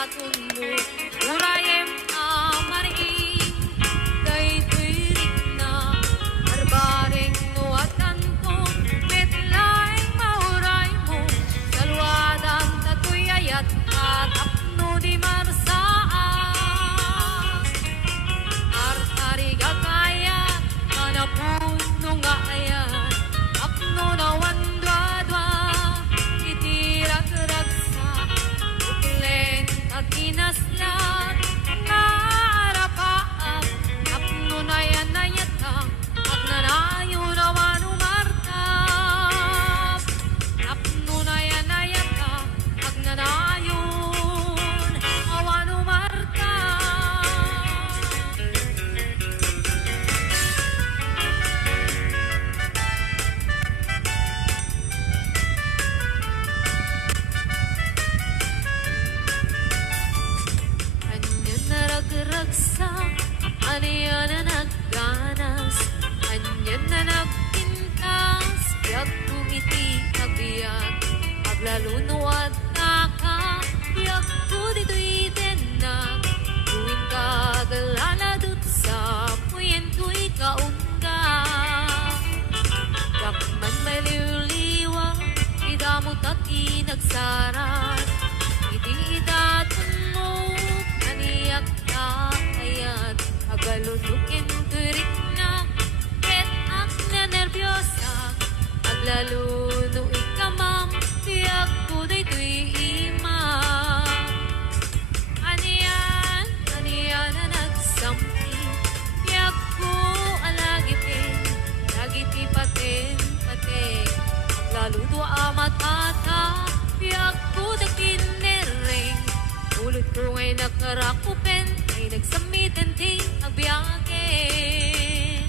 aton mo urayem amaring kay tuirik na arbareng nuatan ko metlaing mauray mo salwadan tatuyayat at apno di marsaan artari gagaya manapun nga ayan apno na wandwa-dwa itirak-raksa uklen at inaslan nga arapaap apno na yan na yatang at nanayo naman umartap apno na yan na yatang at nanayon awan umartap anyan narag-ragsak aniyan na nagganas anyan na nagpintas biag kumiti agbiag aglalunuat naka biag ko dito'y denag tuwing kagalanadot sa puyen ko'y kaungga dakman may liwliwa idamot at inagsaran iti idatun mo kaniyak na ayan agalunukin turik na ket ak na nervyosa aglaluno ikamam tiyak ko dito'y imam aniyan na nagsampi tiyak ko alagipin lagiti paten aglaluno amatata tiyak ko dakinereng ulit ko ngay nakarakupen ay nagsamitin ting agbiyakin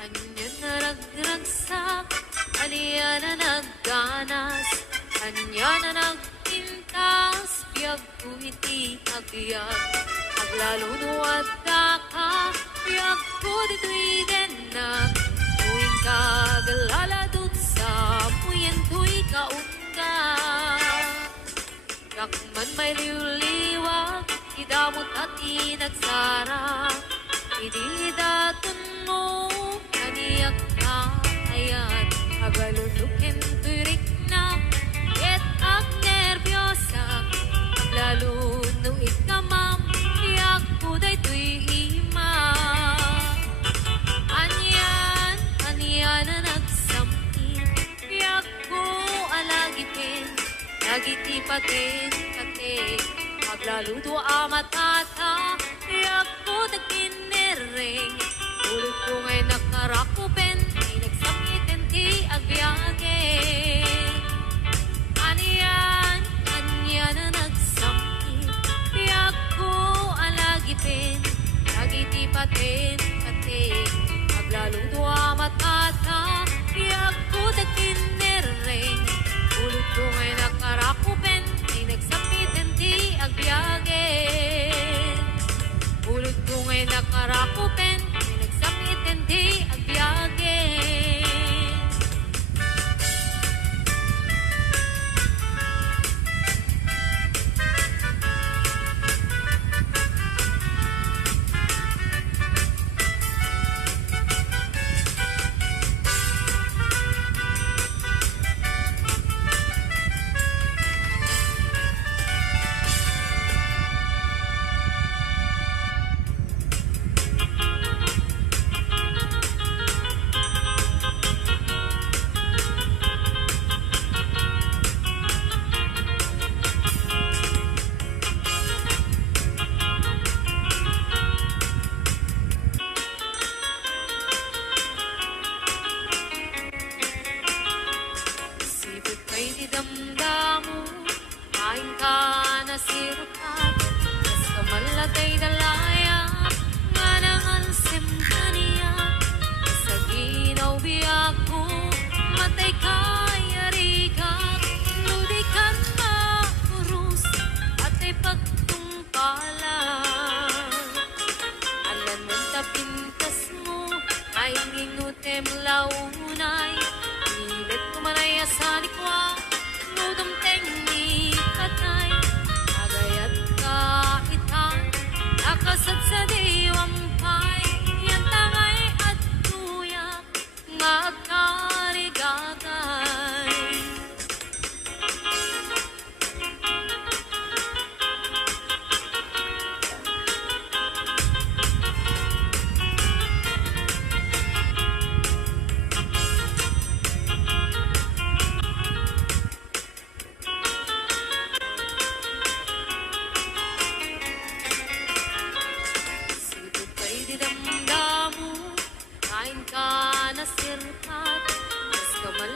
anyan na nagragsak aniyan na nagganas anyan na nagpintas biag kumiti agbiag aglaluno at daka biag ko dito'y denag tuwing kagaladot sa puyen ko'y kaungga dakman may liwliwag idamot at inagsara ididatun mo kaniyak na ayan agalunukin turik na ket ak nervyosa aglaluno ikamam tiyak ko daytoy imam anyan na nagsampi tiyak ko alagipin lagiti paten aglaluno amatata tiyak ko dakinereng ulit ko ngay nakarakupen ay nagsamitin ti agbiyakin aniyan na nagsampi tiyak ko alagipin lagiti paten aglaluno amatata tiyak ko dakinereng ulit ko ngay nakarakupen ay nagsamitin ti agbiyakin ulit ko ngay nakarakupen ay nagsamitin ti agbiyakin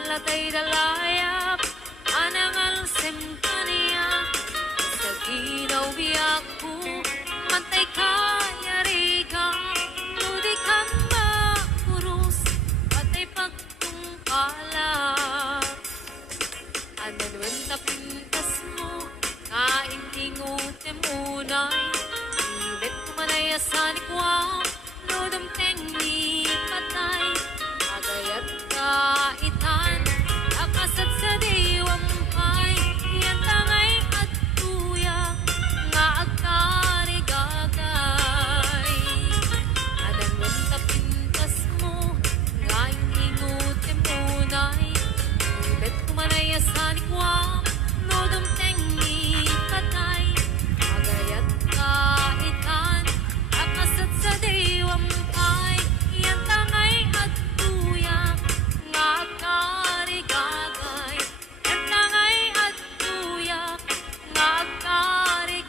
latay dalayak, anangal sempania, sa ginaw biyak ko, mantay kaya riga, ludi kang makurus, patay pagtungkala. Ananwen tapintas mo, kaintingot emunay, ibet kumanay asanikwa, lodom tengni patay, agayat kaitan, akasat sa diwampay, yan tangay at tuyak, nga agkarigagay. Ananwen tapintas mo, kaintingot emunay, ibet kumanay asanikwa, lodom tengni patay, agayat kaitan, akasat sa diwampay, yan tangay at tuyak, nga agkarigagay, yan tangay at tuyak, nga agkarigagay.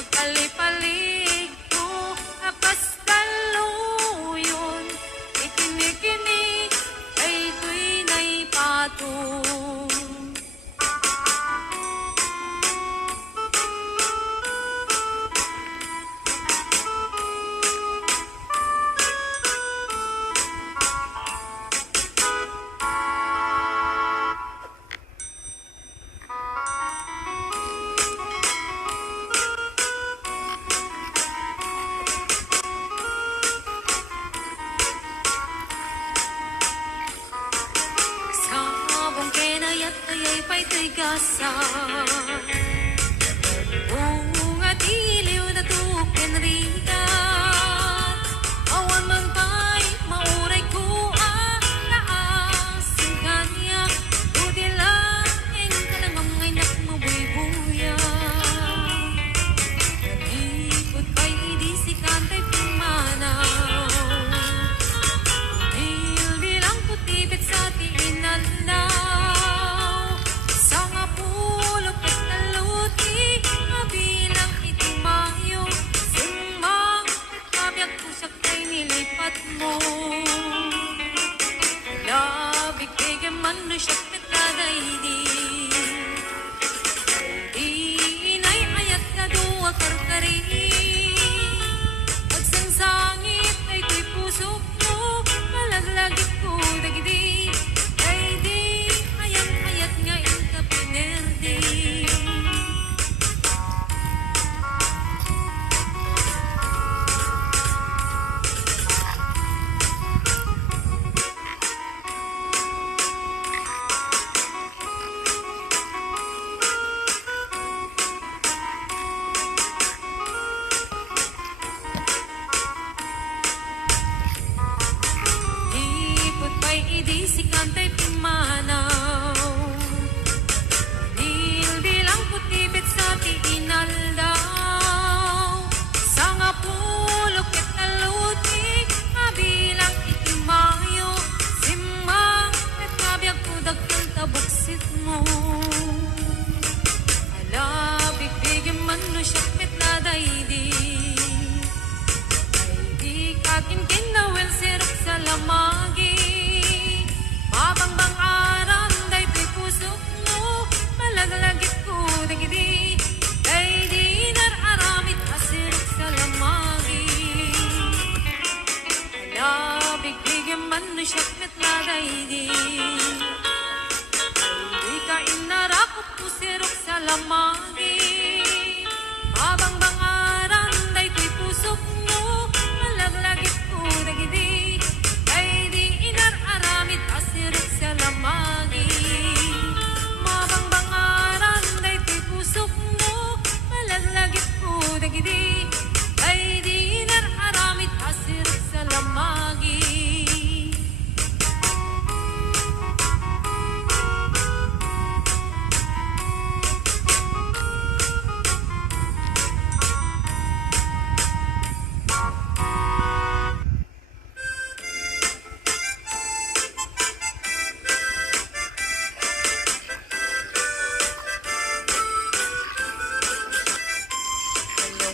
Agpalipalig ko, apas daluyon, ikinikini, ay tuy na'y patong. Sabong kenayat ayay pa'y gasa, bunga diliw na tuken rigat, awan man pa'y mauray ko naasin kanya, budi laeng kalangamay nak mabuy-buya. Nalipot pa'y di si kantay pumanaw, bilang putibit sa tiinanaw, sa nga pulok at naluti, bilang itimayo, sumang kabyak pusak kay nilipat mo. Labig kay man no siya pitladay di, di inay ayat na duwa karkari, pagsangsangit ay ko'y pusok mo, malaglagit ko dagdi, ay di ayat-ayat nga inka pinerdi.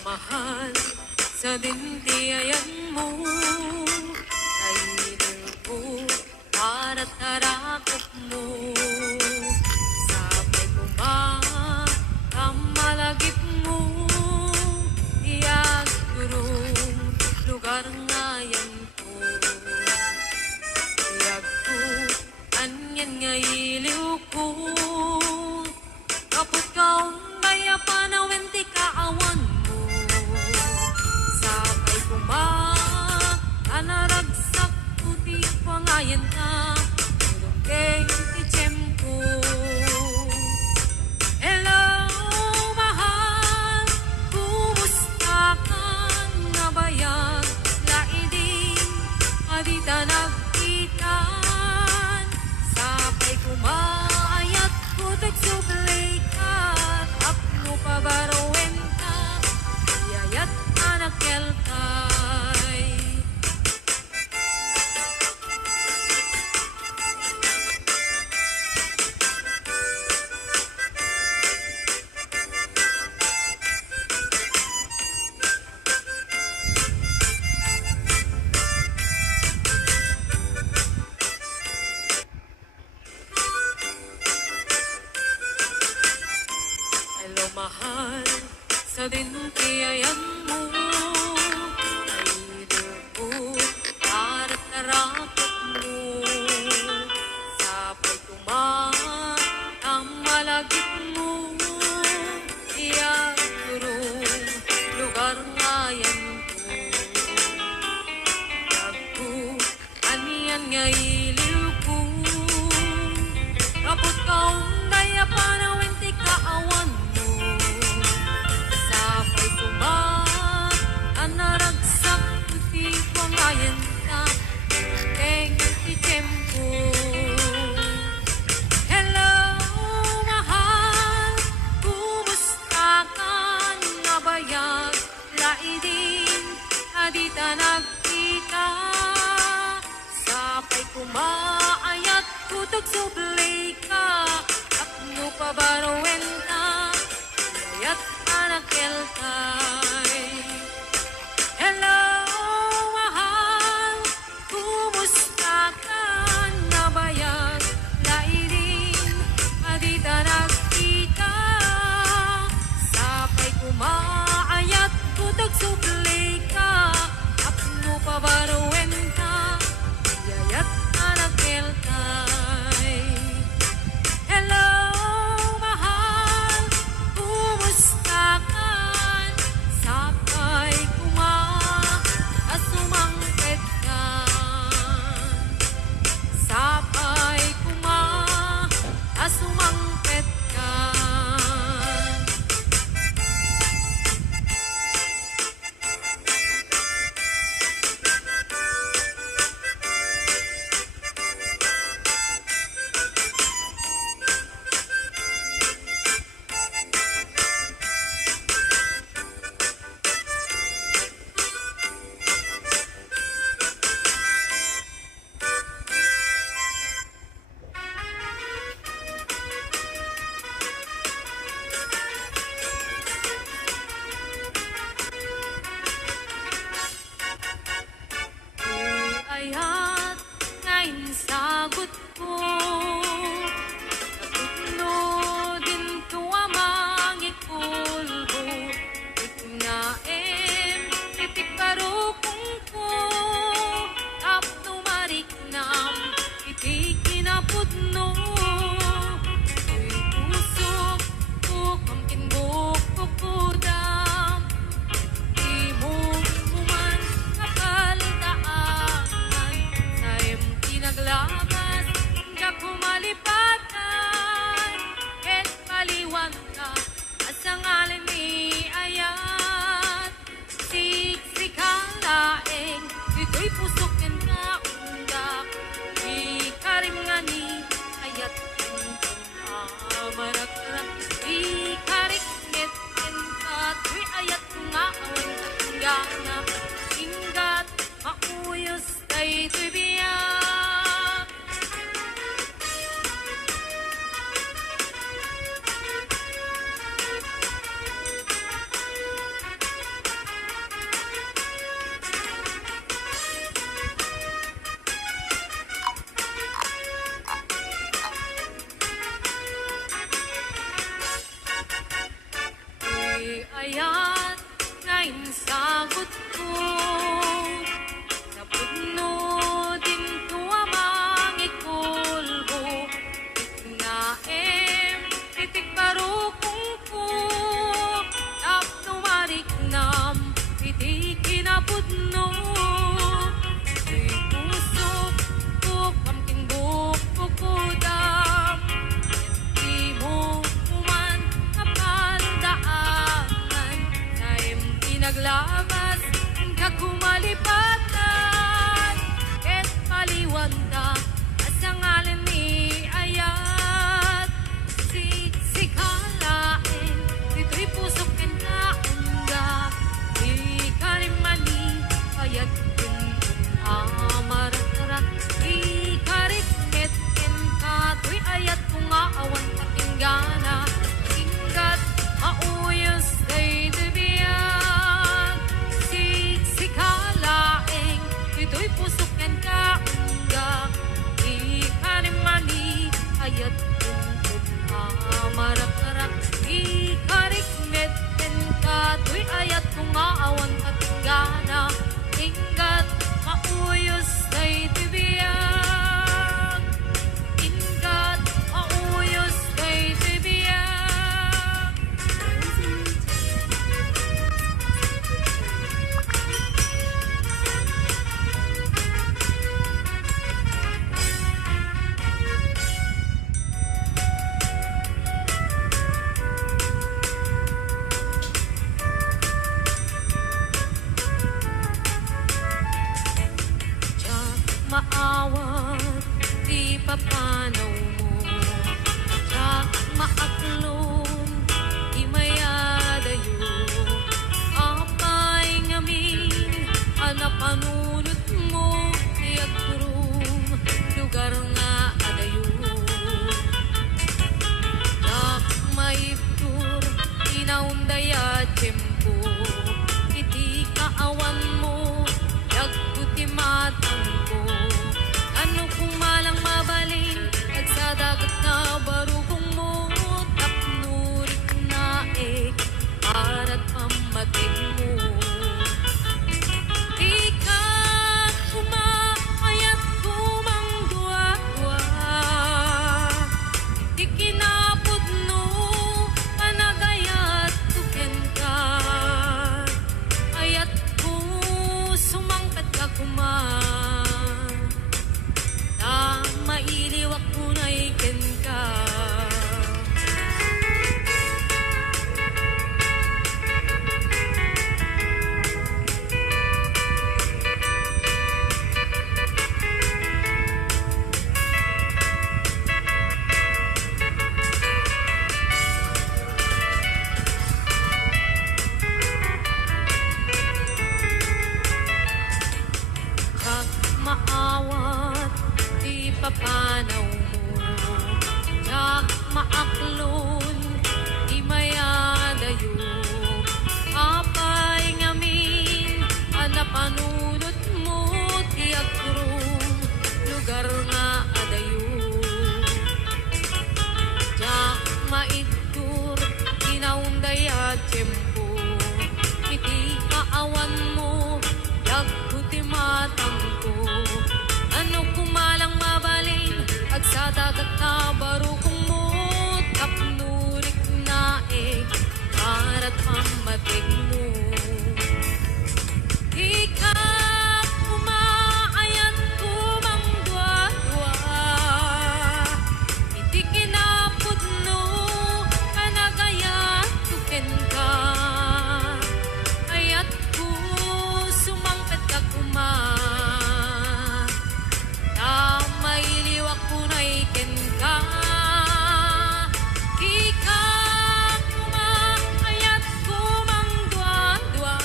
mahal sa dintiayan mo ay ko para tarakot mo. Sabay ko ba ang malagip mo, iyag turong lugar ngayon ko. Iyag ko, anyan nga iliw ko, kaput kaong kaya panawin ti kaawan mo. Sabay ko ba anaragsak puti pangayan ka, tulong keng ti tiyempo. Hello, mahal, kumusta ka na bayan? Laidin, adita nagkitan. Sabay kumayat ko tagsubli ka, apno pabarowen ka, yayat anak kelkay. Hello, mahal, sa dintiayan mo ay dugo para tarakot mo. Sabay kumaan ang malagip mo, iyag turong lugar ngayon ko. Yagko, aniyan nga iliw ko, kaput kaong daya panawin ti kaawan mo. Sabay kumaan anaragsak puti pangayan ka, keng ti tiyempo. Hello, mahal, kumusta ka na bayan? Laidin, adita nagkita. Sabay kumaayat kutog subli ka, apno pabarowen ka, yayat anak kelkay. Hello, mahal, kumusta ka na bayan? Laidin, adita nagkita. Sabay kumaayat kutog subli ka, apno pabarowen ka, yayat anak kelkay. Hello, mahal, kumusta ka? Sabay asumangpet ka. Sabay asumangpet ka. Ayat ngayon sagot ko, naputno din to amang ikulbo. Itinaem, itik parukong ko, tapno mariknam, itik kinaputno. Uy pusok ko, kamkin bukok kudam, di mo man kapaldaan. Saem tinaglagas, hingga kumalipatan, ket paliwan ka, asang alin ni ayat. Siksikang laeng, ito'y pusok yan ka undak, di karim nga ni ayat kentong amarak-rak, di karikmet yan ka, tuy ayat nga awan katunggana, inggat mauyos kay tuy biyak. naglamas kakumalipatan ket paliwanda sa ngalan ni ayat si kalain dito'y pusok ken kaunda di karimani ayat ken amarat-arat di karikmet ken kato'y ayat kung aawan patinggana inggat mauyos day debiyag si kalaeng ito'y pusok yan kaungga di karimani ayat tuntun amarak-arak di karikmet ken kato'y ayat kung aawan patinggana inggat mauyos day debiyag inggat mauyos day debiyag. Tiyak maawat di papanaw mo tiyak maaklon di mayadayo apay ngamin anapanunot mo tiyak turong lugar nga adayo tiyak maibtur inaundaya tiyempo iti kaawan mo yagkutimatan ko ano kumalang mabalin at sa dagat na barukong mo tapnurik na para't pamatig mo di ka kumaayat kumang dua-dua di kinapod no panagayat tuken ka ayat ko sumangkat ka kuman na mailiwak ko na iken ka tiyak maawat di papanaw mo tiyak maaklon di mayadayo apay ngamin anapanunot mo tiyak turong lugar nga adayo tiyak maidtur inaundaya tiyempo iti kaawan mo yagkutimatan ko ano kumalang mabalin ag sa dagat na barukong mo tapnurik na para't pamatig mo di ka kumaayat kumang dua-dua iti kinapod no kanagayat tuken ka ayat ko sumangkat ka kuman na mailiwak ko na iken ka di ka kumaayat kumang dua-dua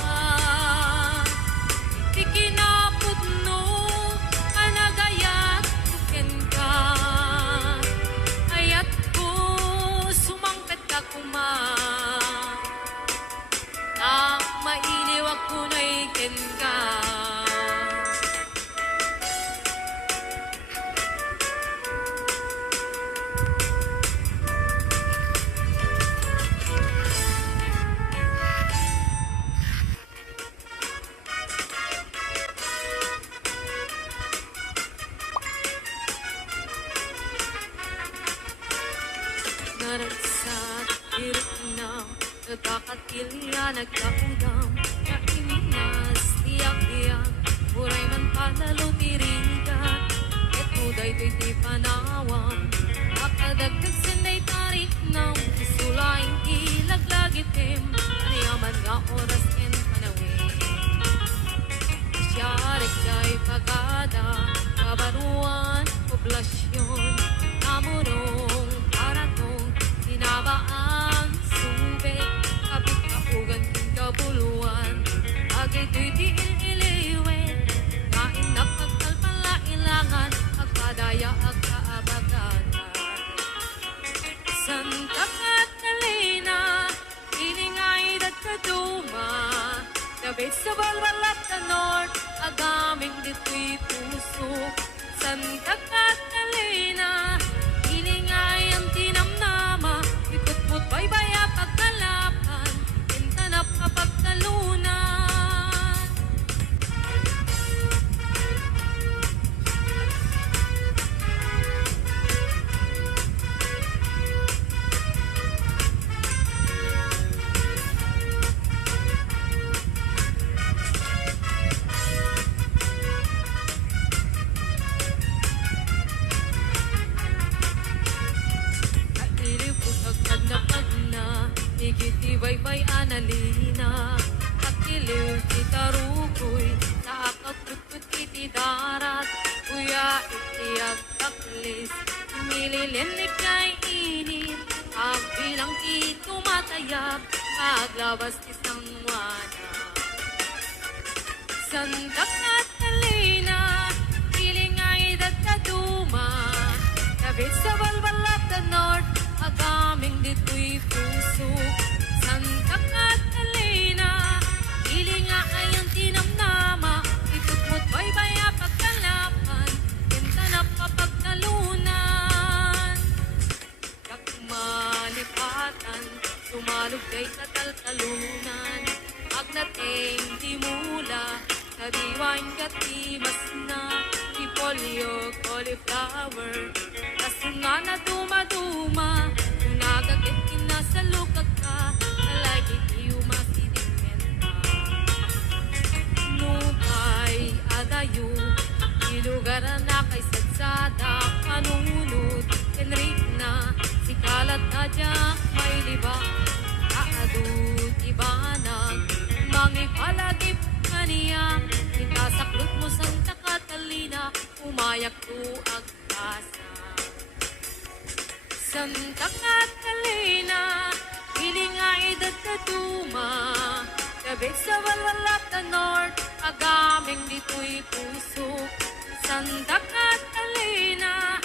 di kinapod no kanagayat tuken ka ayat ko sumangkat ka kuman na mailiwak ko na iken ka naragsat irip na nagkakatilya nagkaudam kaininas tiyak-tiyak uray man panalo tirigan etuday to'y di panawam makadagdag sanay tarik ng isulaing ilaglagitim aniyaman nga oras ken panaw Dagito'y di ililiwen, kain na pagkalpalailangan, agpadaya agkaabagatan. Santa Catalina, iningay dat kaduma, Dabit sa balbal at the north, agaming dito'y puso. Santa Catalina, ilingay ang tinamnama, ikot-put baybaya pagkalapan, intanap kapag talunan. Igiti-baybay analina, akiliw kita rukoy, sa akaputput iti darat, kuya itiag taklis, mililinik kay init, bilang ito matayap, maglabas isang wana. Santa Catalina, ilingay dadaduma, Dabit sa balbal at the north, agaming dito'y puso. Santa Catalina, ilinga ay ang tinamnama, itutmo't baybaya pagkalapan, kintanap kapag talunan. Kakmalipatan, sumalog kay kataltalunan, agnating di mula, kadiwain katimas na, ipolyo, cauliflower, kasunga na duma-duma, nagagit kinasalukag ka, nalagi iyo masidikenta. Nukay adayo, ilugaran na kay sadsada, kanunod, kenrik na, sikalat na dyak may liba, kaadut ibanag, mangipalagip kaniya, itasaklot mo Santa Catalina, umayak tuag kasa. Santa Catalina, ilingay dadaduma, Dabit sa balbal at the north, agaming dito'y puso. Santa Catalina,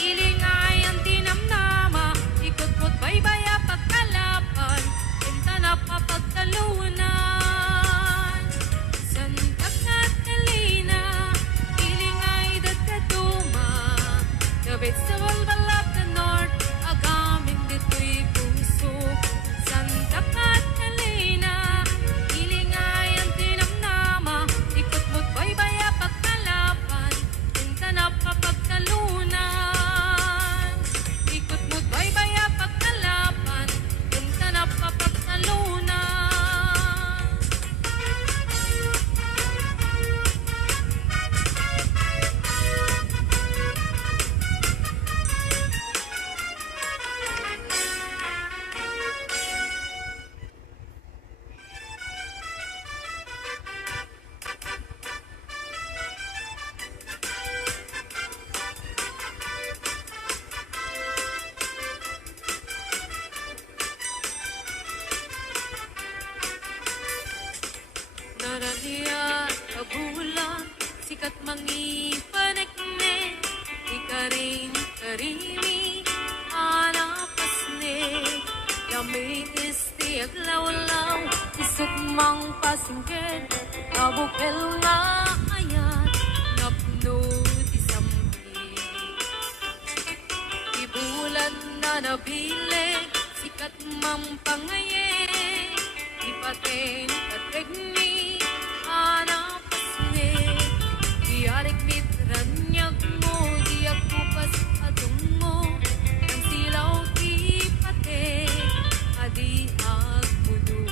ilingay ang tinamnama, ikot-kot baybaya pagkalapan, kintanap mapagtalunan. Santa Catalina, ilingay dadaduma, Dabit sa balbal at the north, agaming dito'y puso. Santa Catalina, ilingay ang tinamnama, ikot-mo't baybaya pagkalapan, kintanap kapag talunan. Ikot-mo't baybaya pagkalapan, kintanap kapag talunan. Naraniya kabulan, sikat mangipanekne, ikaring karimi, anapasne, yami isti aglawlaw, isok mang pasingket, kabukel nga ayan, napno disampi. Ibulan na nabile, sikat mang pangaye, ipaten kategni, anapasne, diarik mitranyag mo, diag kupas atong mo, ang silaw ti pate, adi agmudo.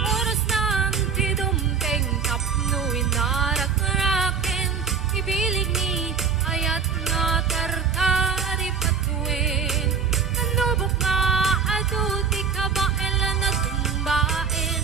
Oras na ti dumteng tapno inarak-raken, ibilig ni ayat nga tartari patuin, nanubok nga adu ti kabaelan na tumbain,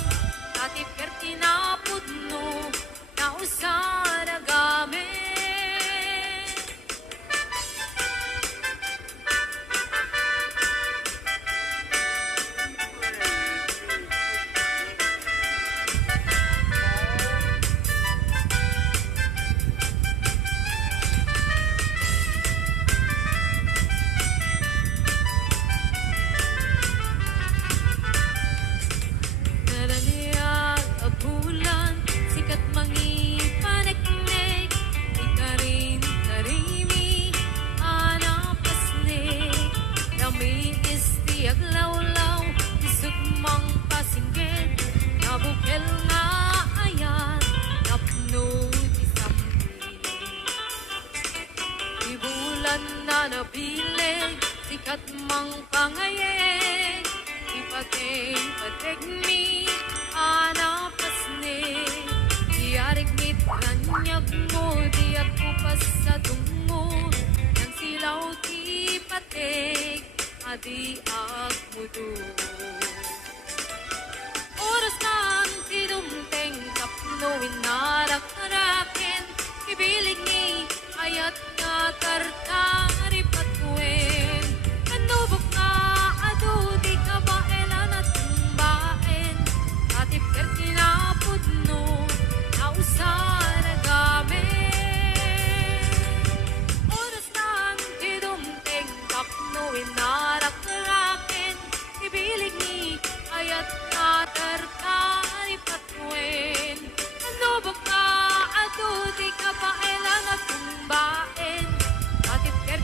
sa tungo Nang silaw ti patek adi agmudo Oras nang tinumteng kapno inarak-araken Ibilig ni ayat nga tartari patuin Kanubok na adu di ka baelan at tumbaen Atip kerti na pudno na usara gamen Oras nang tinumteng kapno inarak-araken Ibilig ni ayat nga tartari patuin Kanubok na adu di ka baelan at tumbaen Atip kerti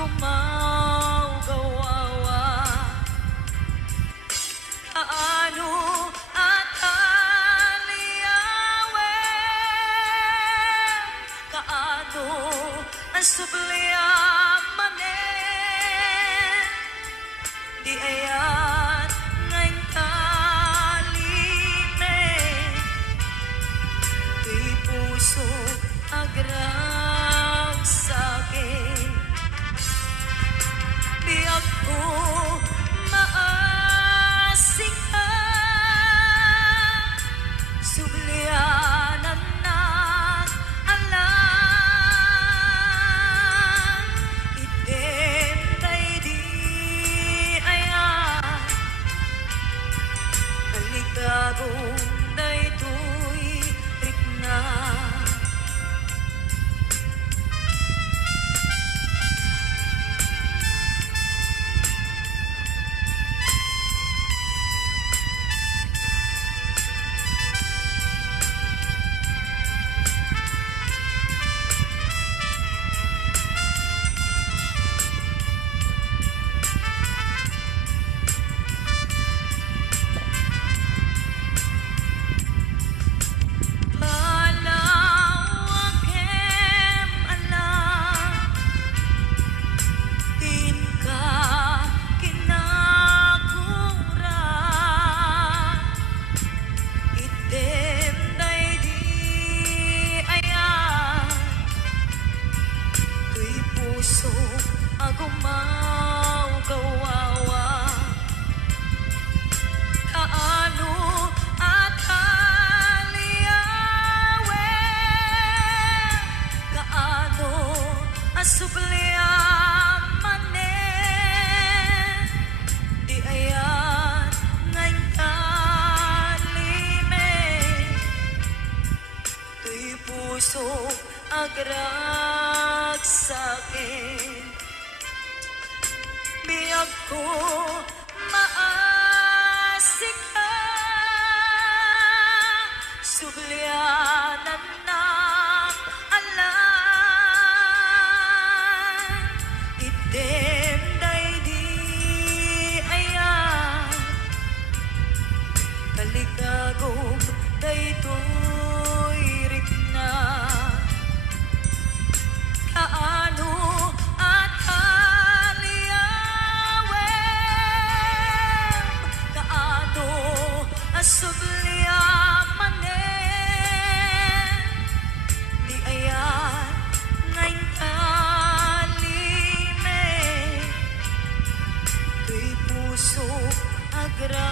agumaw gawawa. Kaano at aliyawen, kaano ang subliamanen, di ayat ngayon kalime, di puso agragsake. Biyak ko maasing ka, sublianan ng alam, itentay di ayan, kaligagong daytoy rikna. Agumaw gawawa, kaano at aliyawen, kaano ang subliamanen, di ayan ngayon kalime, tuy puso agragsake. Biyak ko maasik ka, sublianan ng alam, itentay di ayan, kaligagong daytoy rikna. Kaano at subliamanen, di ayan ngayon kalime, tuy puso agragsake.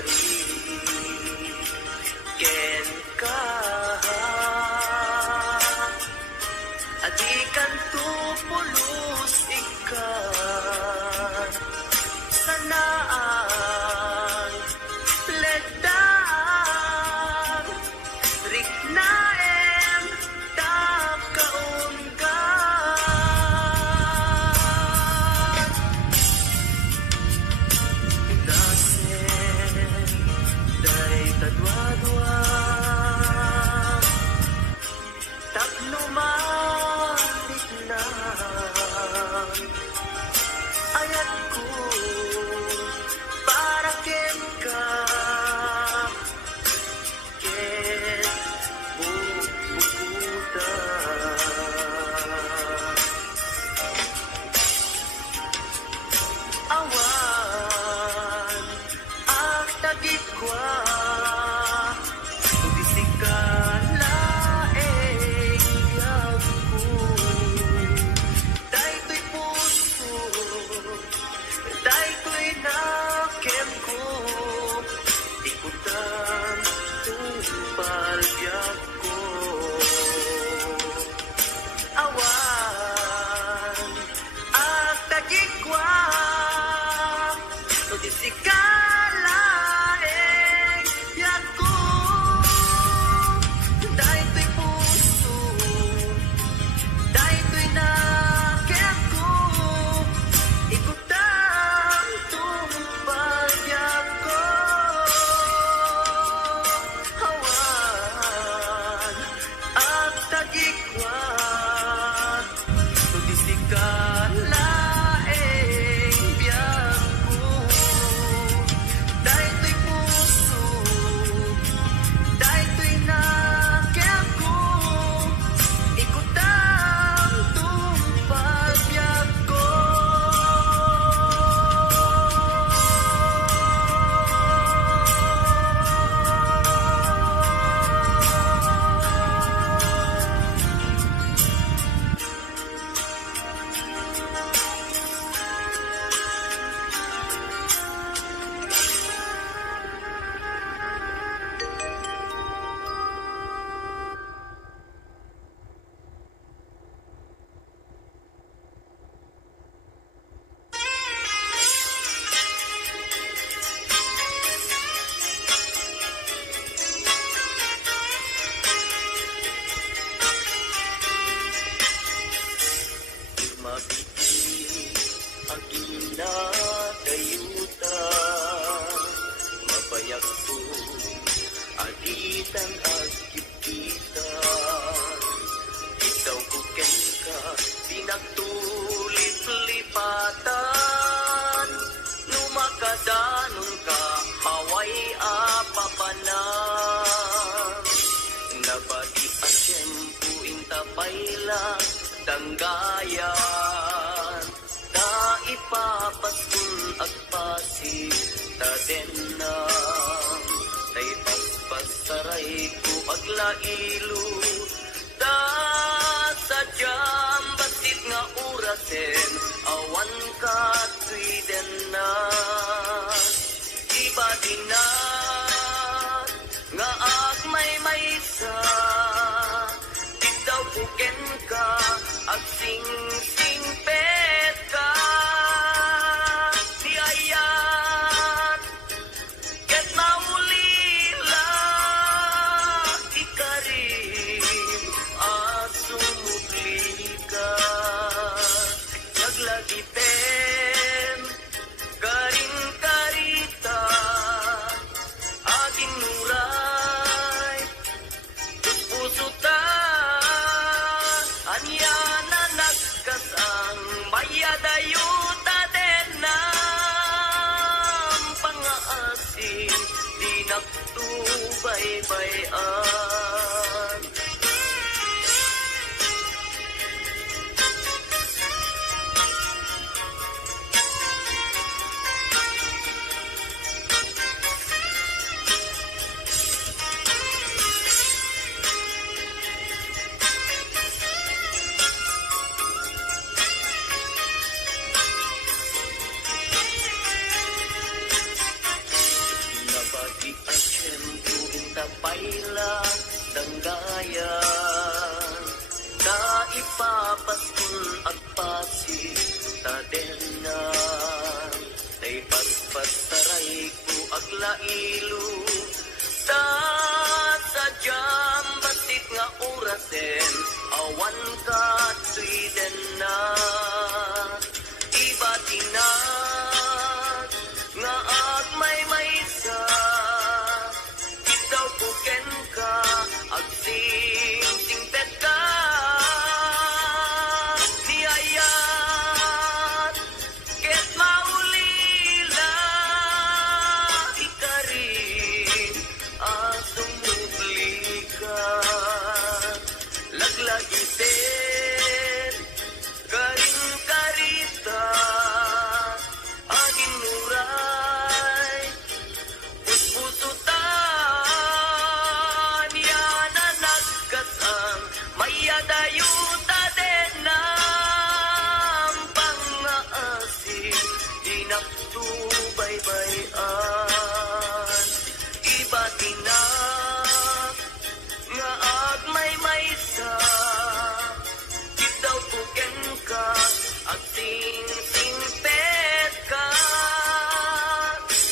kari ken ka adikan tu pulos ikan sanaan ledang riknaem tap kaunggan dasen day tadwadwa tapnumalit na ayat ko para ken ka ken bubukuda awan ak tagikwa tubisikan laeng yagko daytoy puso daytoy nakem ko ikutan tumpal yagko awan ak tagikwa tubisikan laeng yagko daytoy puso daytoy nakem ko ikutan tumpal yagko awan ak tagikwa tubisikan laeng biyag ko daytoy puso daytoy nakem ko ikutan tumpal biyag ko mabiti ang ginadayuta mabayak ko agitan at kita ikaw kuken ka pinagtulip-lipatan numakadanon ka haway apapanan nabati ang tiyempo intapay lang danggayan da ipapaskul agpasi tadenang tay pagpasaray ko aglailo da sadyam basit nga urasen awan ka tuiden na iba dinat nga agmay maysa daw buken ka ag sing pet ka di ayat ket maulila ikarim asumugli ka naglagipem karin karita aging nuray puso ta anya na nagkasang mayadayuta den nam pangaasin di naktubaybay-an Pasaray ko aglailo sa sadyang batik nga orasen awan ka tuiden na iba tinag nga agmay maysa ikaw kuken ka agsing singpet ka niyayat ket maulila ikari asumubli ka laglagiten karing karita aging nuray puspusutan yana nagkasang mayadayuta din ng pangaasing dinaktubaybayan iba tinak nga agmay maysa ikaw kuken ka agsing singpet ka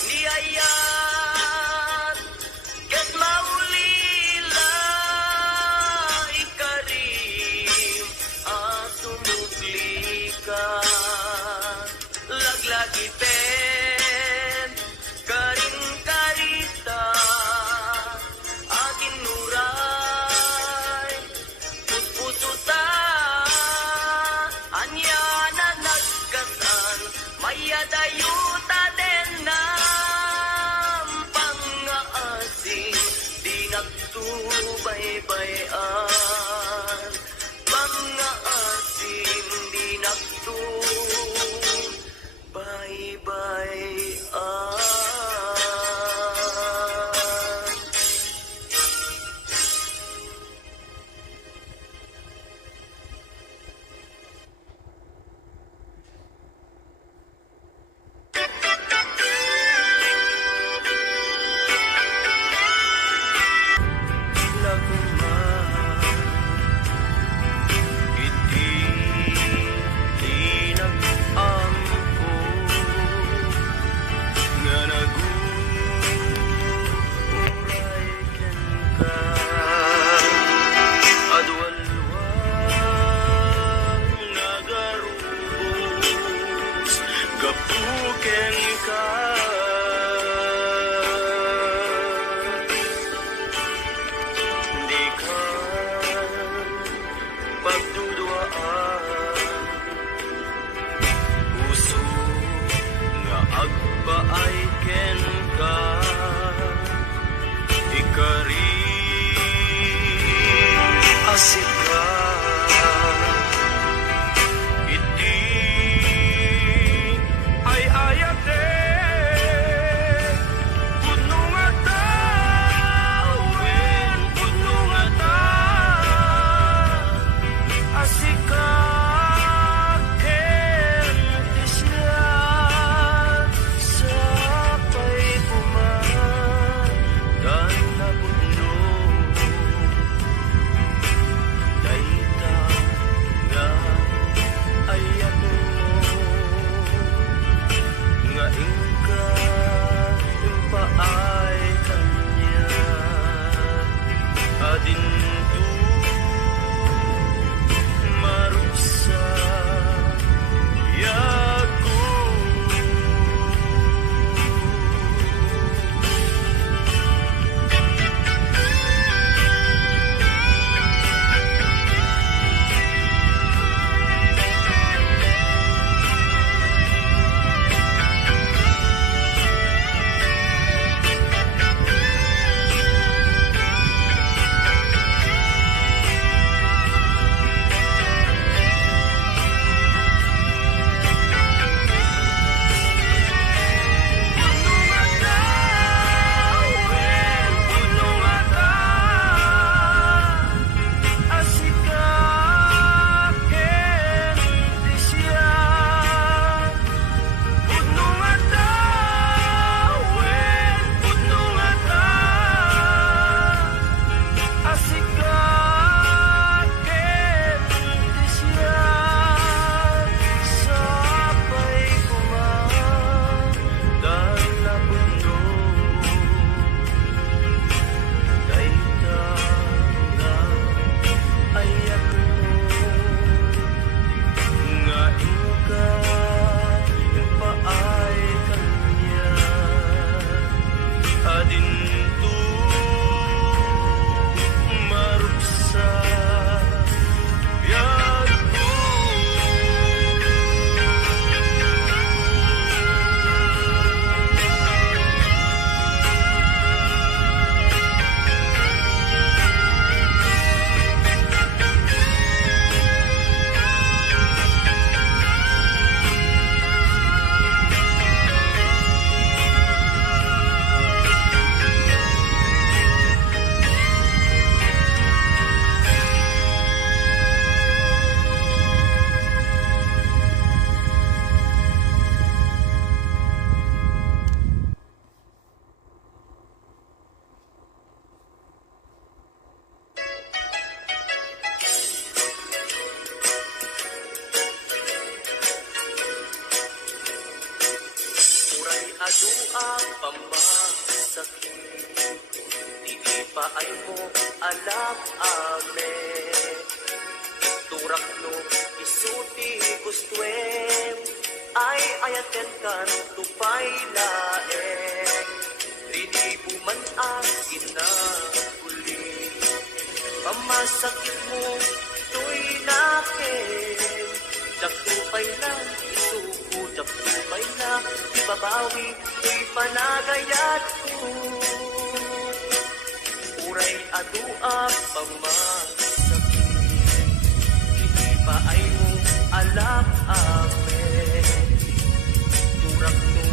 niyayat ket maulila ikarim asumugli ka laglagiten karing karita aging nuray puspusuta anya na nagkasan mayadayuta din ng pangaasing dinagtubaybayan pangaasing dinagtubaybayan. Lagumay, iti tinag-amko nga naguray ken ka adwalwang nagarubos gapuken ka di ka pagduduaan uso nga agpaay ken ka ikari asika iti ay ayate puno nga tawen puno nga ta asika ken isya sa pay puman dan napuno daita nga ayat mo nga ingka impaay kanya adin marusa yaku ang pamasakit. Dili pa ay mo alam ame. Turak no isuti gustwem. Ay ayaten kan tupay laeng. Rinibo man ang inaguli. Pamasakit mo to'y nakin. Jaktupay na, isuko, jaktupay na. Ibabawi, to'y panagayat ko. Uray aduak pamasakit. Hindi pa ay mo alam amen. Turak no,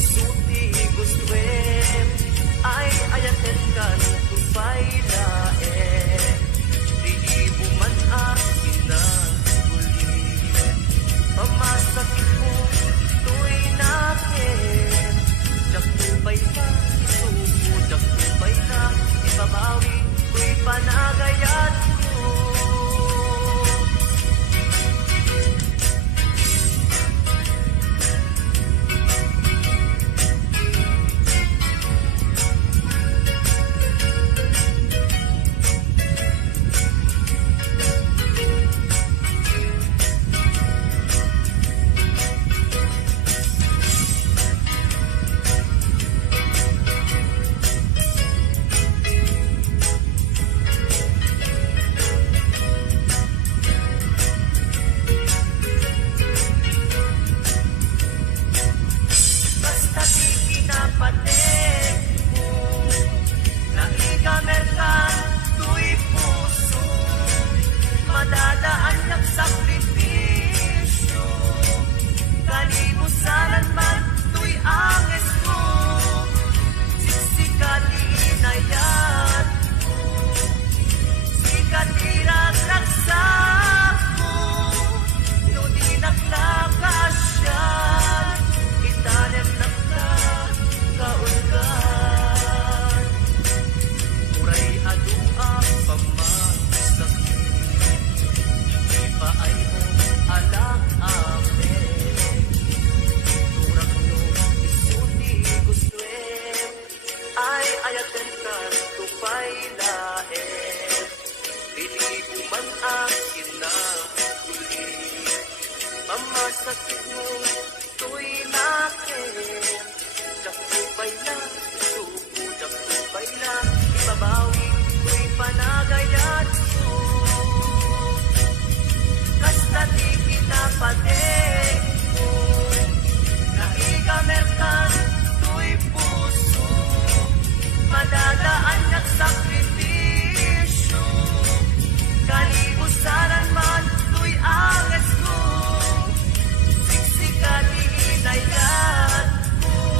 isuti gustwem. Ay ayaten kan tupay laeng. Rinibo man ang inaguli. Pamasakit mo, to'y nakin. Jaktupay na, isuko, jaktupay na. Ibabawi, to'y panagayat ko. Sakit mo, to'y nakin. Jaktupay na, isuko, jaktupay na. Ibabawi, to'y panagayat ko. Kasta di kinapating mo. Naigamerkan, to'y puso. Madadaan at sakripisyo. Kalibusaran man, to'y anges ko. Kaniinayat mo.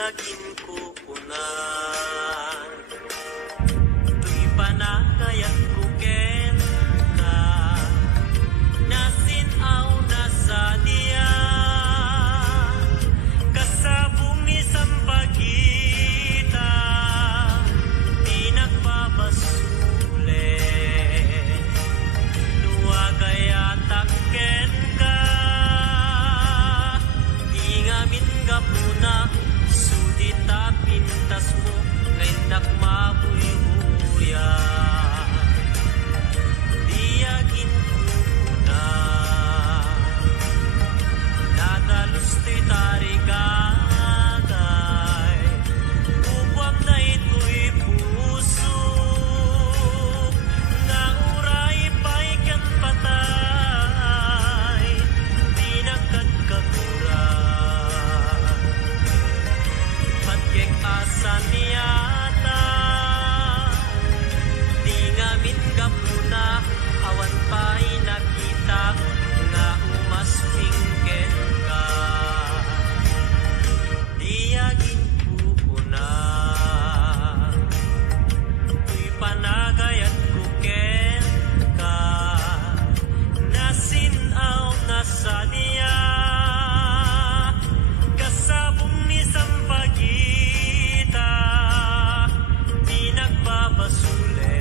Diyagin ko punan Tuy panagayat ko ken ka Nasinaw na sa diya Kasabong isang pagita Di nagpapasuli Nuwagayatak ken ka Di ngamin gapuna Sudita pintas mo Ngay nakmabuy-buya Diyagin ko na Nadalos to'y tarigagay Upam na ito'y puso Na uray pa'y kan patay Di nagkagkagura Patyek asan niyata Di ngamin gapuna Awan pa'y nakita Nga umaspingken ka Diyagin ko na Tuy panagayat ko ken ka Nasinaw na sa diya Kasabong isang pagita Di nagpapasuli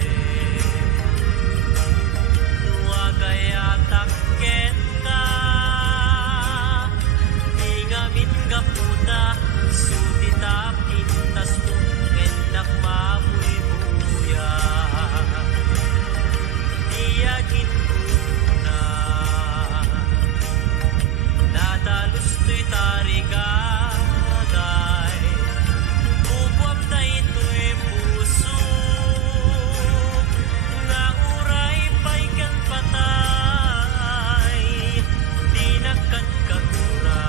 Nuwagayatak ken ka Di ngamin gapuna Sudita pintas mo Ken nakmabuy-buya Diyagin ko na Nadalos to'y tarigagay Upwam na ito'y puso Nga uray pa'y kan patay Di nagkagkagura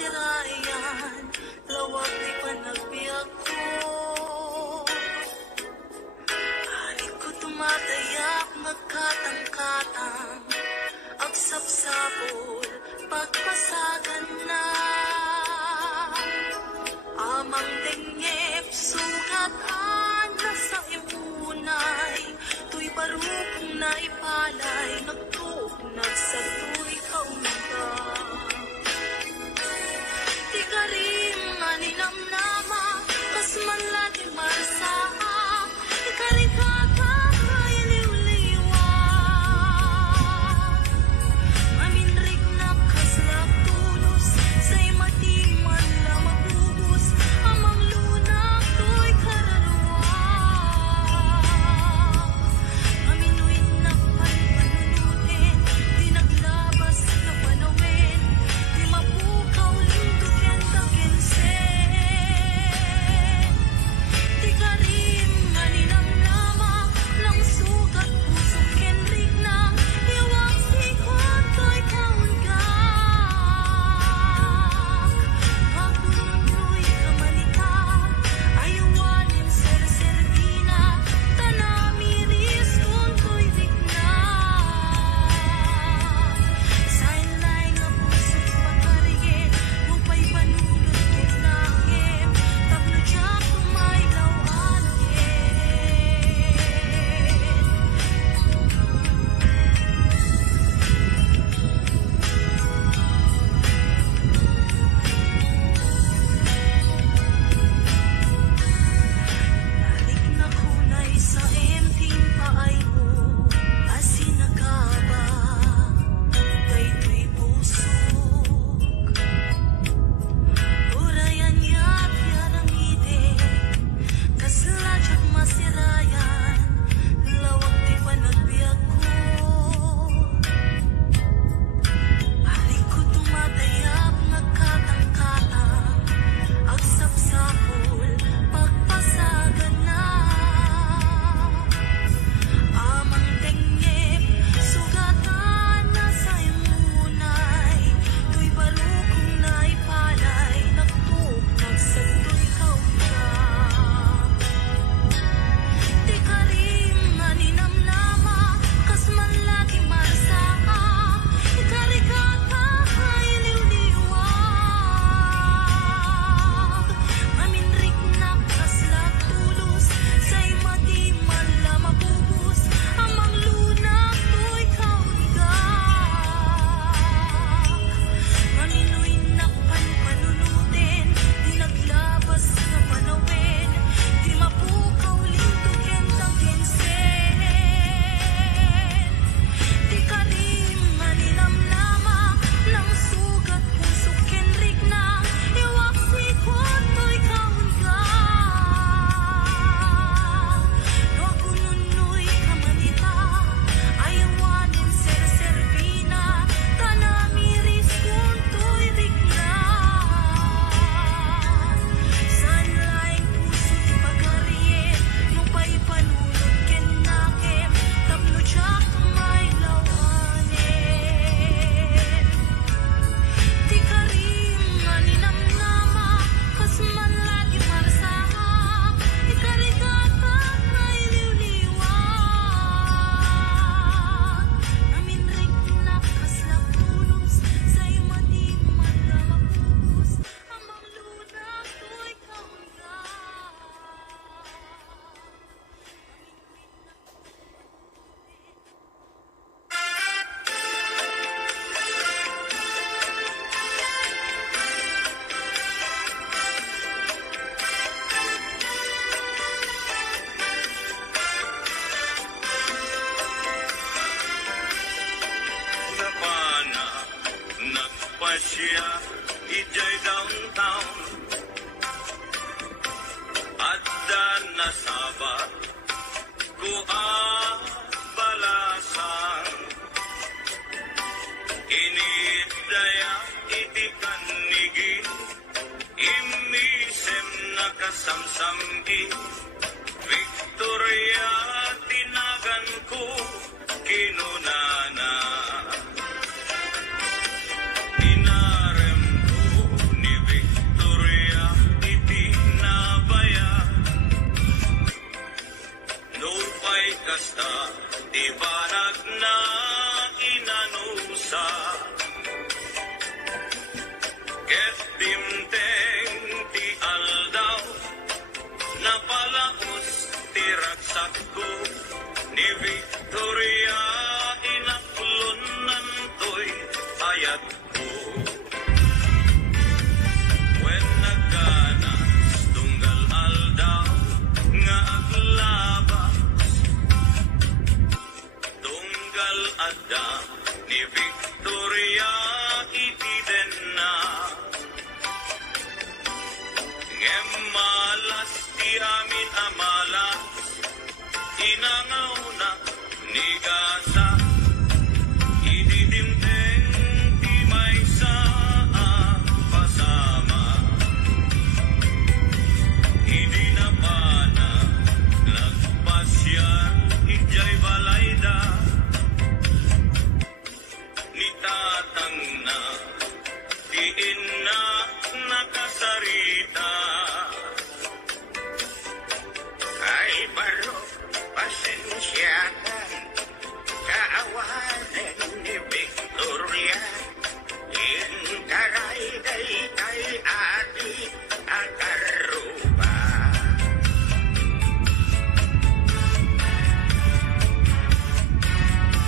masirayan, lawag di panagbiag ko. Ari ko tumatayak, magkatang-katang, agsapsapol, pagpasagan na. Amang dengep, sugatan na sa imunay, tuy barupong na ipalay, nagtuog, nagsatuy kaunta. Di ka rin maninamnama, kas man lagi marsaha, di ka rin kakakay liw-liwan. Maminrig na kaslap tulos, sa'y matiman na magbubos, amang lunak to'y kararuan. Maminuin na panpanunutin, di naglabas na panawin, di mapukaw lindog yan kakinsen. Di ka rin maninamnama, lang sugat puso kenrig na, iwag sikot ko'y kaungkak. Mapununoy kamalita, ayawanin ser-servina, tanamiris kung ko'y digna. Sign line na puso't pakarigin, upay panulot kinangin, tapno tiyak tumaylaw alagin. Balik na kunay sa empting paay mo, asin nagaba, kay tuy pusok. Urayan niya't yaramide, kasladyak masirayan, lawag di panagbiag ko. Ari ko tumatayap, nagkatang-katang, agsapsapol, pagpasagan na. Amang dengep, sugatan na sa imunay, tuy barukong na ipalay, nagtuog, nagsagtoy kaungkak. Di ka rin maninamnama, kas man lagi marsaha, ikarikata kay liw-liwag. Maminrig na kaslag tulos, sa'y madiman la mabubos, amang lunak to'y kaungkak. Maminoy na panpanunutin, di naglabas na panawin, di mapukaw lindog yan kakinsen. Di ka rin maninamnama, lang sugat puso kenrig na, iwak sikot to'y kaungkak. Wakununoy kamanita, ayawanin ser-servina, tanamiris kung to'y rigna. Sanlaing puso di pagariin, mupay panulot kenakem, tapno tiyak tumaylaw anin. Di ka rin maninamnama, kas man lagi marsaha, ikarikata kay liw-liwag. Maminrig na kaslap tulos, sa'y madiman na mabubos, amang lunak to'y kaungkak. Napana, nagpasya, ijay downtown. Adda na saba, balasan. Inidaya, itikan nigi, imisem na kasamsamgi. Victoria, tinagan ko, kinunana. Inarem ko kayat ko. When nagganas tunggal aldaw nga aglabas, tunggal adda ni Victoria itiden na. Ngem malas di amin amalas, inangaw na ni gasa, ididimteng di may saa pasama. Hindi na mana nagpasyan, ijay balayda, ni tatang na, diin na nakasarita. Ay baro, pasensyahan, kaawanan ni Victoria. Inkaray day kay ati akaruba.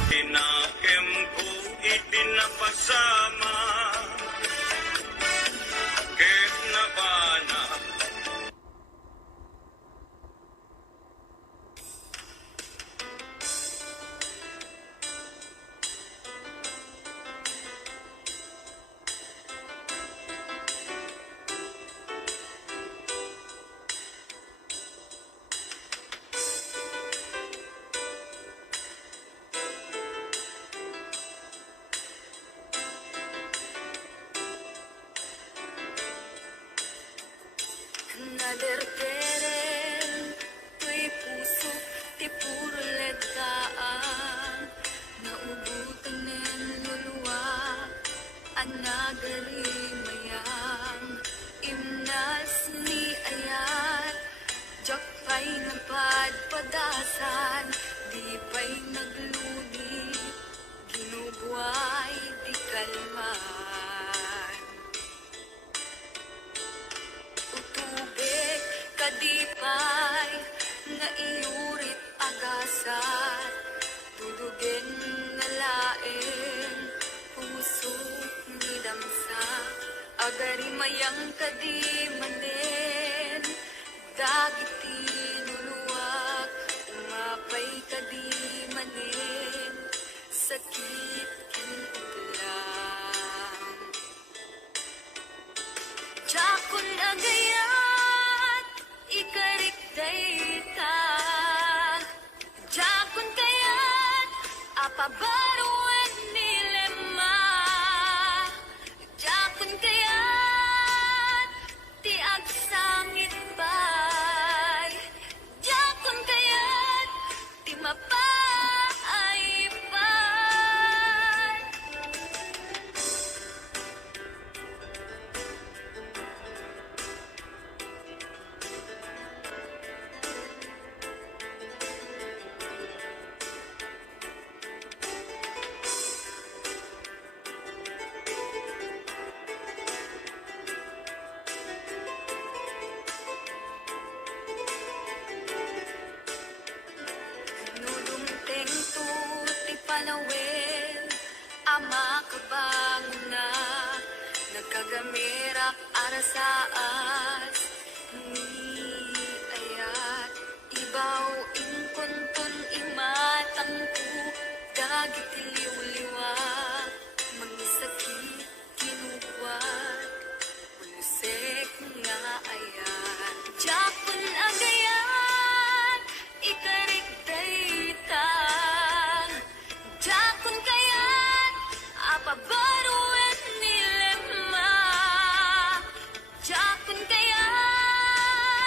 Tinakem ko itinapasama, ket nabana. Naderteren, tuy puso, ti puro letaan. Naubutan nen luluwa, anagarimayang. Imnas ni ayat, jak pa'y napadpadasan, di pa'y nagluni, ginubuhay di kalman. Utubig kadipay nga iurit agasat, dudugin nga laeng puso ni damsa. Agarimayang kadimanen, dagiti luluwag, umapay kadimanen, sakit kinutlang. Jakon agayat, ikarik dayta. Jakon kayat, apabaruan nilema. Jakon kayat, ti agsangit bay. Jakon kayat, ti mapaay bay. Nulumteng to ti panawin, ama kabangon na, nagkagamirak arasaas, ni ayat, ibaw inkonton imatang ko, dagit liw-liwa, mangisakit kinuwat, ulusek nga ayat. Jakon agayat, ikarik dayta. Jakon kayat, apabaruan nilema. Jakon kayat,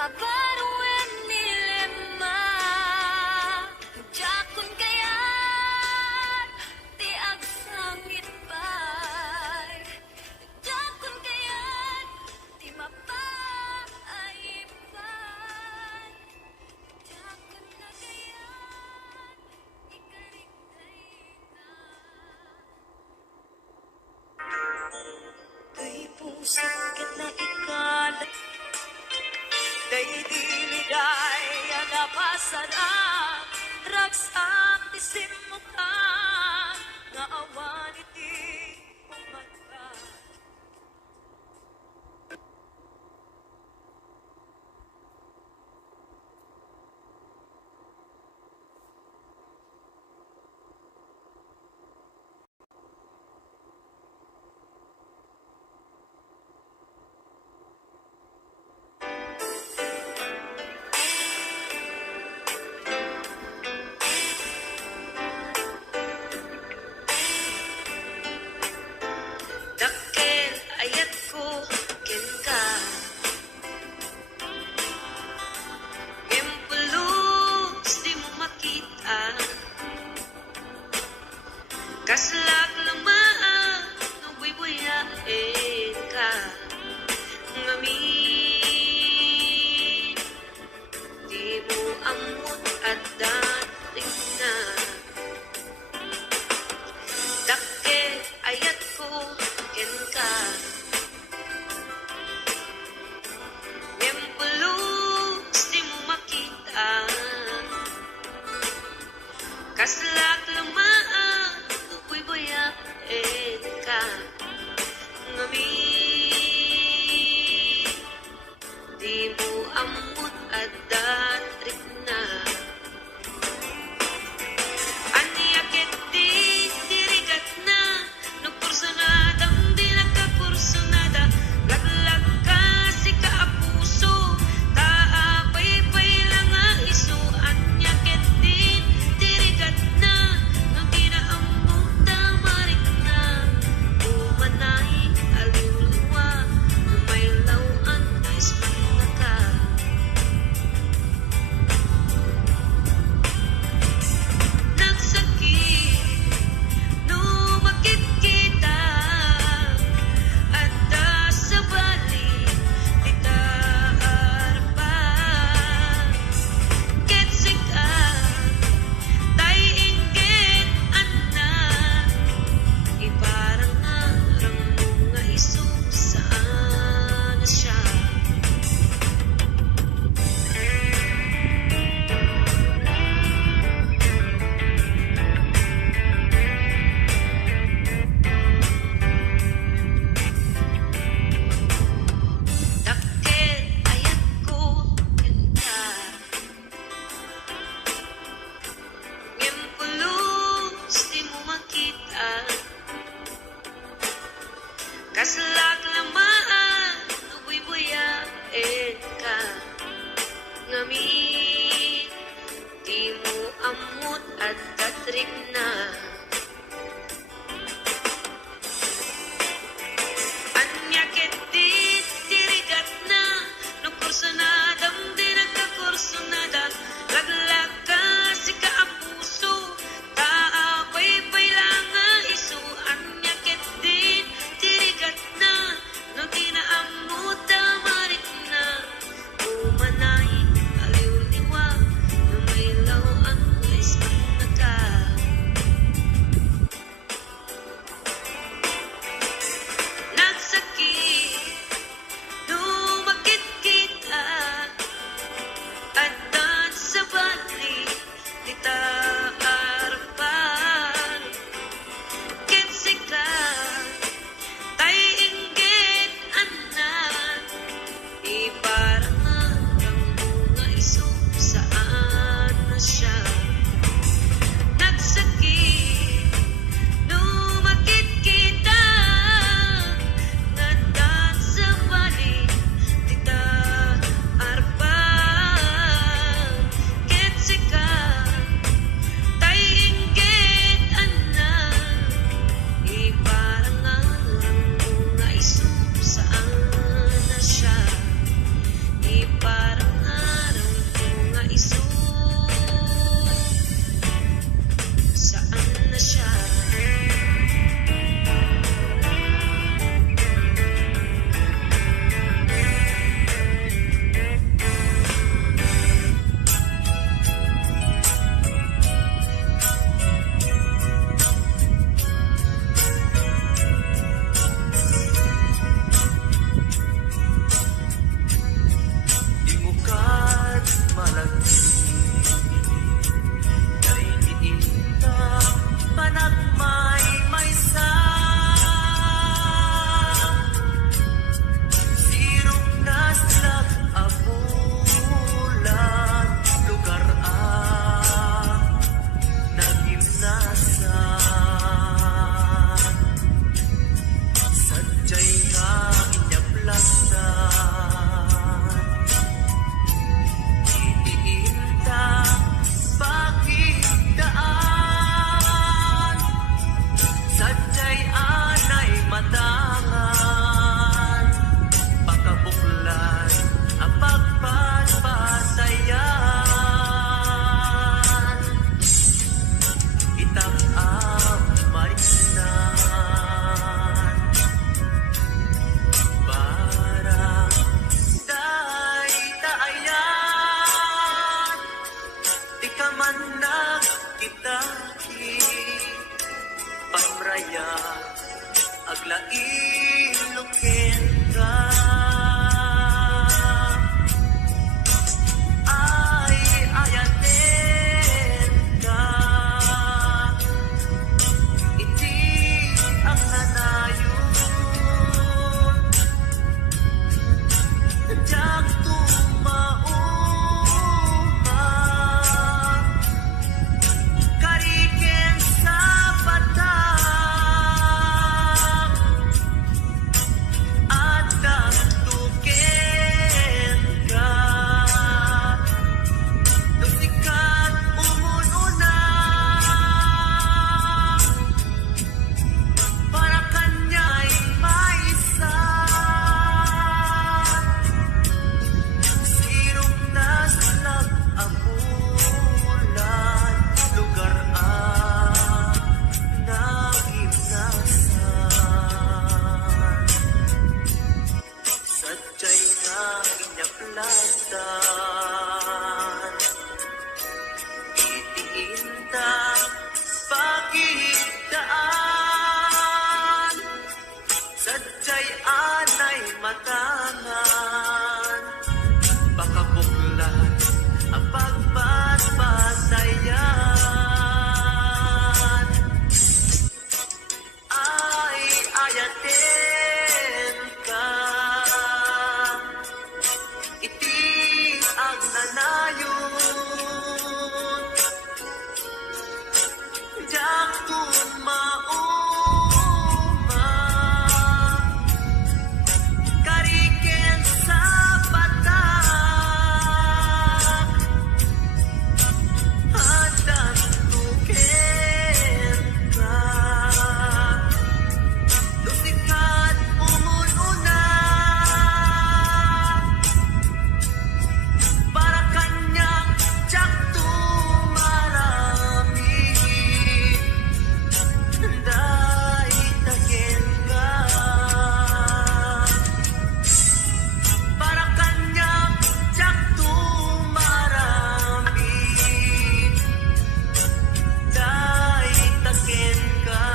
pabaruan nilema jakun kayat ti agsangit bay jakun kayat ti mapaipan jakun na kayat ikarigtay na kay pusok kita ikala day diliday na pasarap ragsak ti simuka nga awan iti umatka dakkel ayat ko ken ka Empulus di mo makita kaslag lamaan no buy-buyain ka ngamin di mo amot at dating na dakkel ayat ko ken ka Empulus di mo makita kaslag lamaan buy-buyain ka ngamin di mo amot at datrik na Aniakit di dirigat na no kursunadang di nakakursunada laglag ka si kaapuso taapay-pay lang nga iso Aniakit di dirigat na no di na among tamarik na umanay aluluwa no may lawan is manaka nagsakit no makikita at sa balik di taarpan ketsik tay inggit anak iparang arang mga iso saan na siya dakkel ayat ko ken ka Empulus di mo makita kaslag lamaan no buy-buyain ka ngamin di mo amot at datrik na Anyakit di dirigat na no kursunadam di nagkakursunada laglag ka si kaapuso taapay-pay lang nga iso Anyakit di dirigat na no di na amot tamarik na umanay aliw-liwa no may lawan is manaka nga inyaplasan. Itiinta pagidaan, sadya'y anay matanan. Baka buklan ang pagpatpatayan. Ay ayaten ka, iti ang nanayon. Diyak kun mauma, kariken sa batak, hadan tuken ka. Lusikat umununa, para kanyang tiyak tumarami. Dahil tagen ka, para kanyang tiyak tumarami. Dahil tagen ka.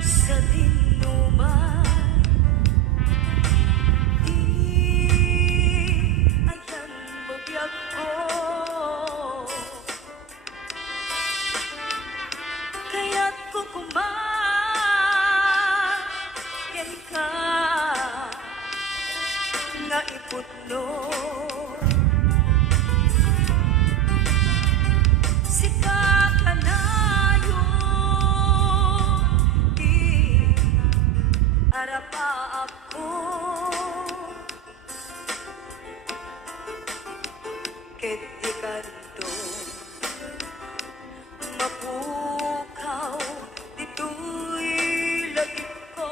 Sa dinuman, di ayan bubiyag ko. Kaya't kukumayan ka nga iputno. Sika ka na yun, di arapa ako. Ket di kanto mapukaw dito'y lagip ko.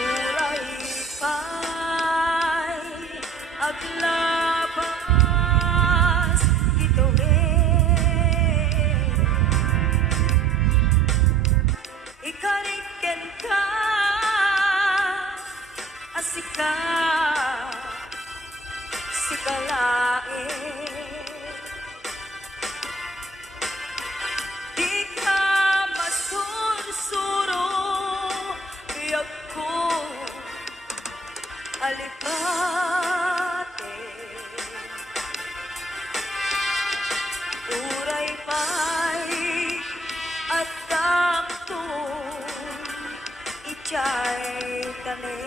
Uray pa'y aglabas ito ikariken ka, asika, sikalae. Di ka masursuro, biyag ko, alipate. Uray pa'y at takto, ichay tane.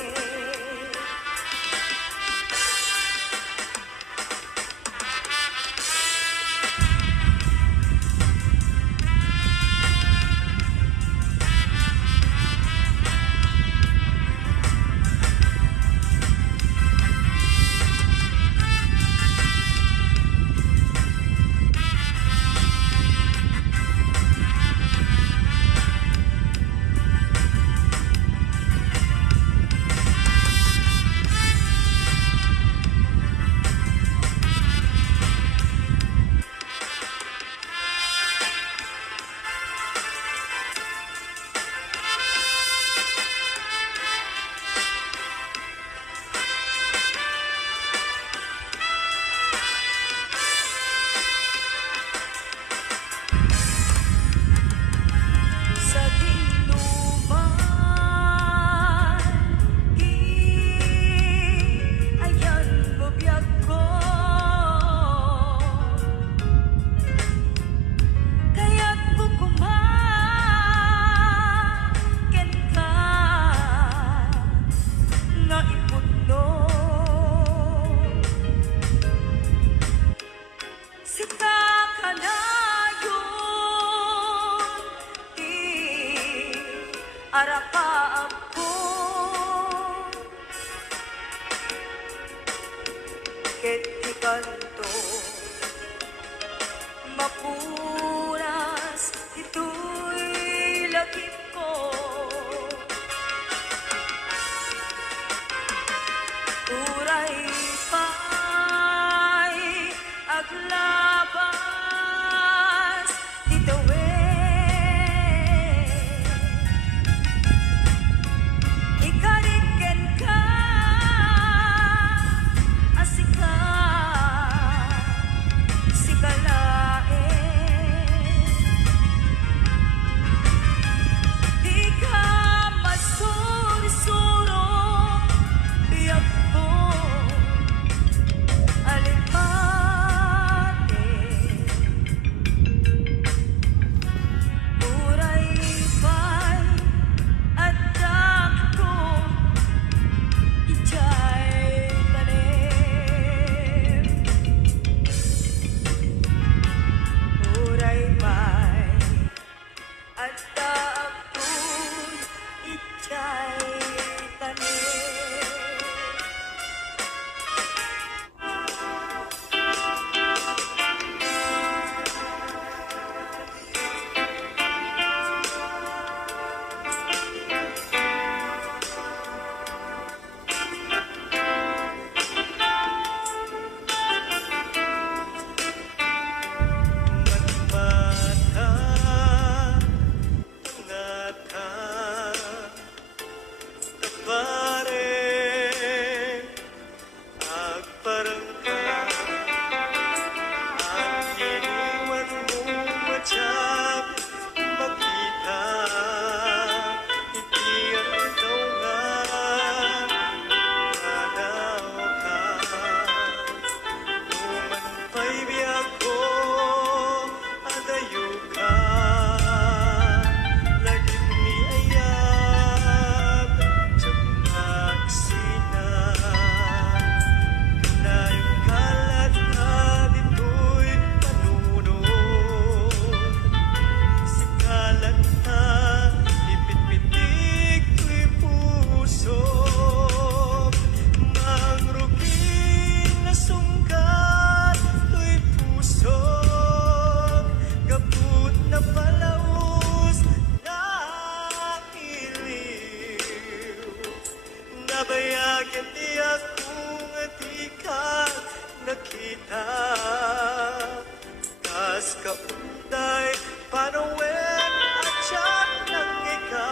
kaunday panawen at siyan ng ika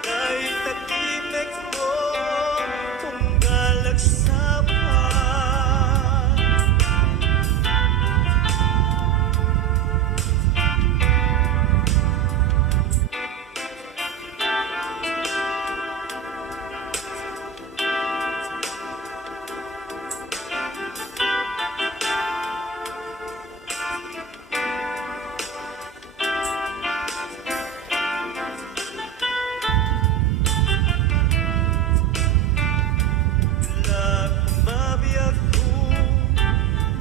kay tatimek ko kung galagsapan. Mabiyag ko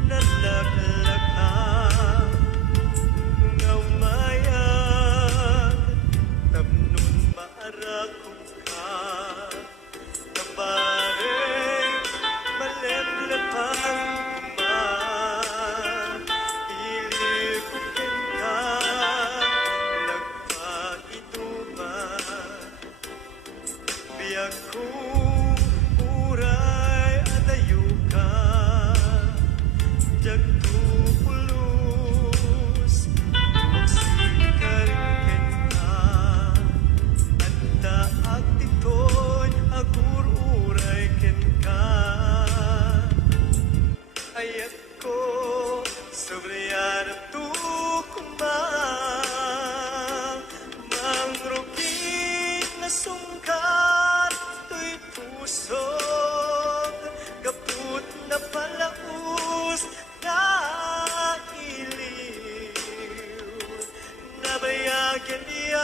nalaglaka ngamayan tapnon maarakong ka kabareng malemlepang ma ilikukin ka nagpaituman biyag ko uray adayo ka jagtupulus magsikarken ka anda agtitoy agur uray ken ka ayat ko sobriyan at tukumang mangrugin na sungkat to'y pusong kaput na palaus na iliw nabayagan niya